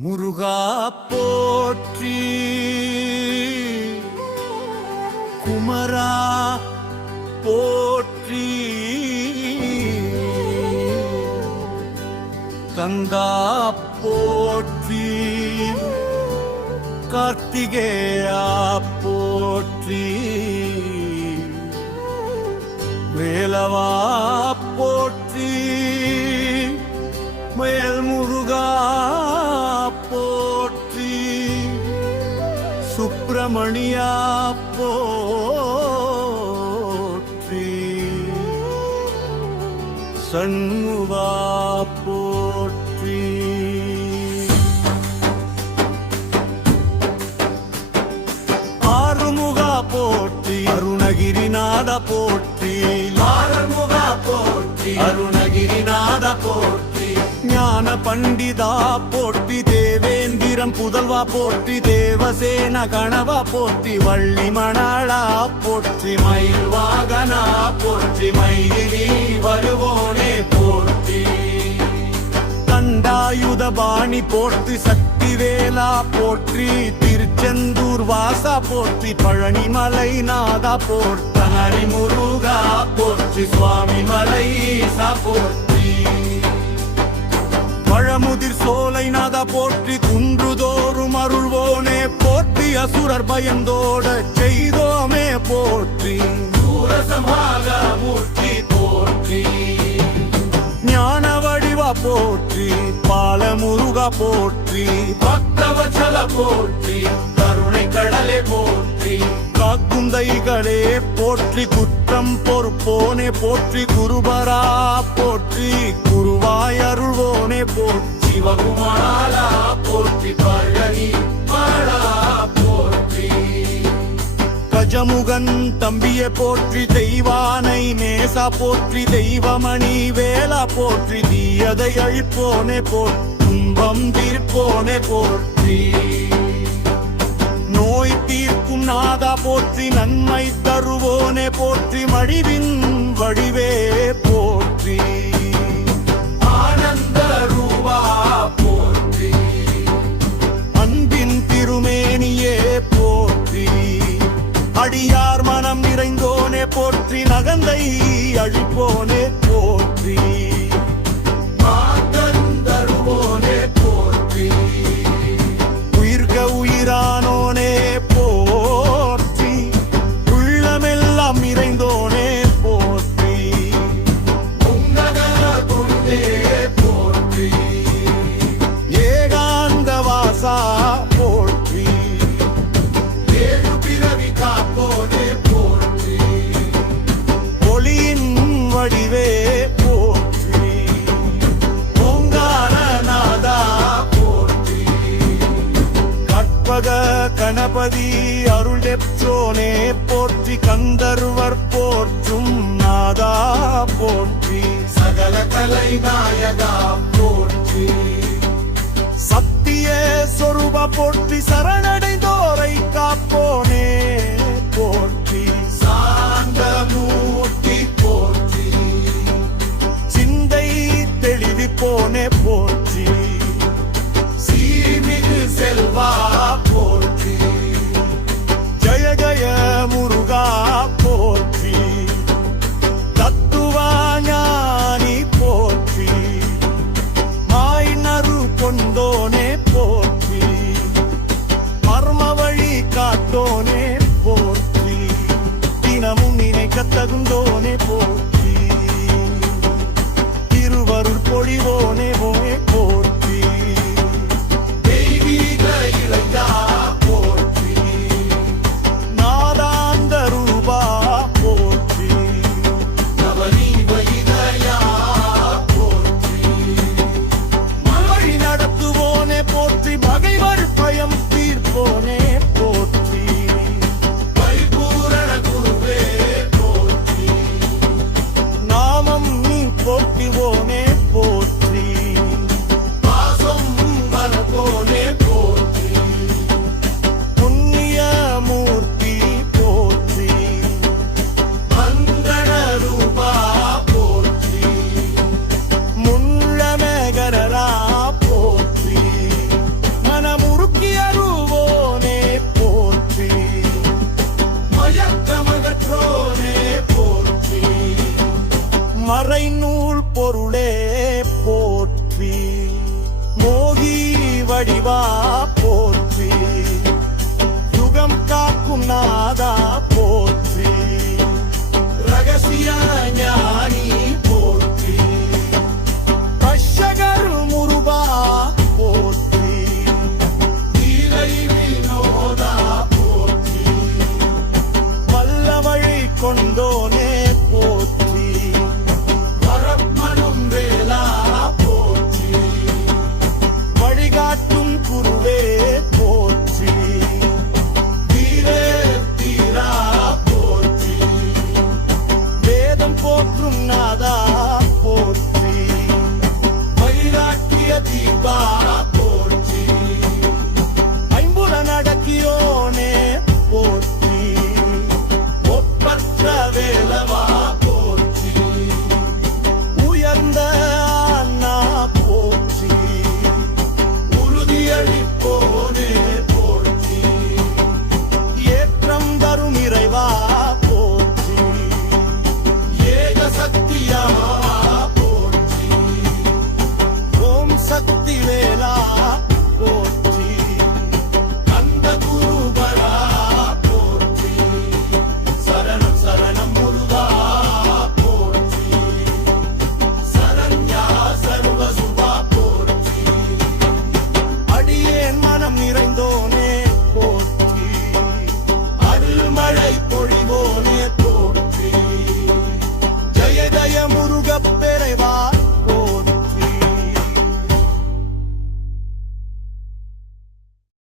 முருகா போற்றி. குமரா போற்றி. கங்கா போற்றி. கார்த்திகேயா போற்றி. வேலவா போற்றி. மேல் சுப்பிரமணியா போற்றி. சண்முகா போற்றி. ஆறுமுகா போற்றி. அருணகிரிநாத போற்றி. ஆறுமுகா போற்றி. அருணகிரிநாத போற்றி. ஞான பண்டிதா போற்றி. தேவேந்திரம் புதல்வா போற்றி தேவசேன கணவா போற்றி வள்ளி மணாளா போற்றி மயில் வாகனா போற்றி மயிலி வருவோனே போற்றி. தண்டாயுத பாணி போற்றி சக்தி வேலா போற்றி திருச்செந்தூர் வாசா போற்றி பழனிமலை நாதா போர்த்தனரி முருகா போற்றி சுவாமி மலை போற்றி. பழமுதிர் சோலை நாதா போற்றி குன்றுதோறும் அருள்வோனே. போற்றி அசுரர் பயந்தோட செய்தோமே போற்றி. சூரசமாக மூர்த்தி போற்றி. ஞான வடிவா போற்றி பாலமுருகா போற்றி. பக்தவச்சல போற்றி கருணை கடலே போற்றி. காக்குந்தைகளே போற்றி குற்றம் பொறுப்போனே போற்றி குருபரா போற்றி குருவாய் அருள்வோனே போற்றி சிவகுமாரா போற்றி பழனி போற்றி. கஜமுகன் தம்பிய போற்றி தெய்வானை நேசா போற்றி தெய்வமணி வேலா போற்றி தீயதை அழிப்போனே போற்றி துன்பம் தீர்ப்போனே போற்றி. நோய் தீர்க்கும் நாதா போற்றி நன்மை தருவோனே போற்றி மடிவின் வடிவே போற்றி அழிப்போனே போற்றி. மாத்தந்தருவோனே போற்றி. உயிர்க உயிரானோனே போற்றி. உள்ளமெல்லாம் இறைந்தோ கணபதி அருள் டெப்சோனே போற்றி கந்தர்வர் போற்றும் நாதா போற்றி. சகல கலை நாயகா போற்றி. சத்திய சொரூப போற்றி சரணடைந்தோரை கொண்டோனே போற்றி. மர்ம வழி காத்தோனே போற்றி. தினமும் நினைக்க தகுந்தோனே போற்றி. திருவருள் பொழிவோனே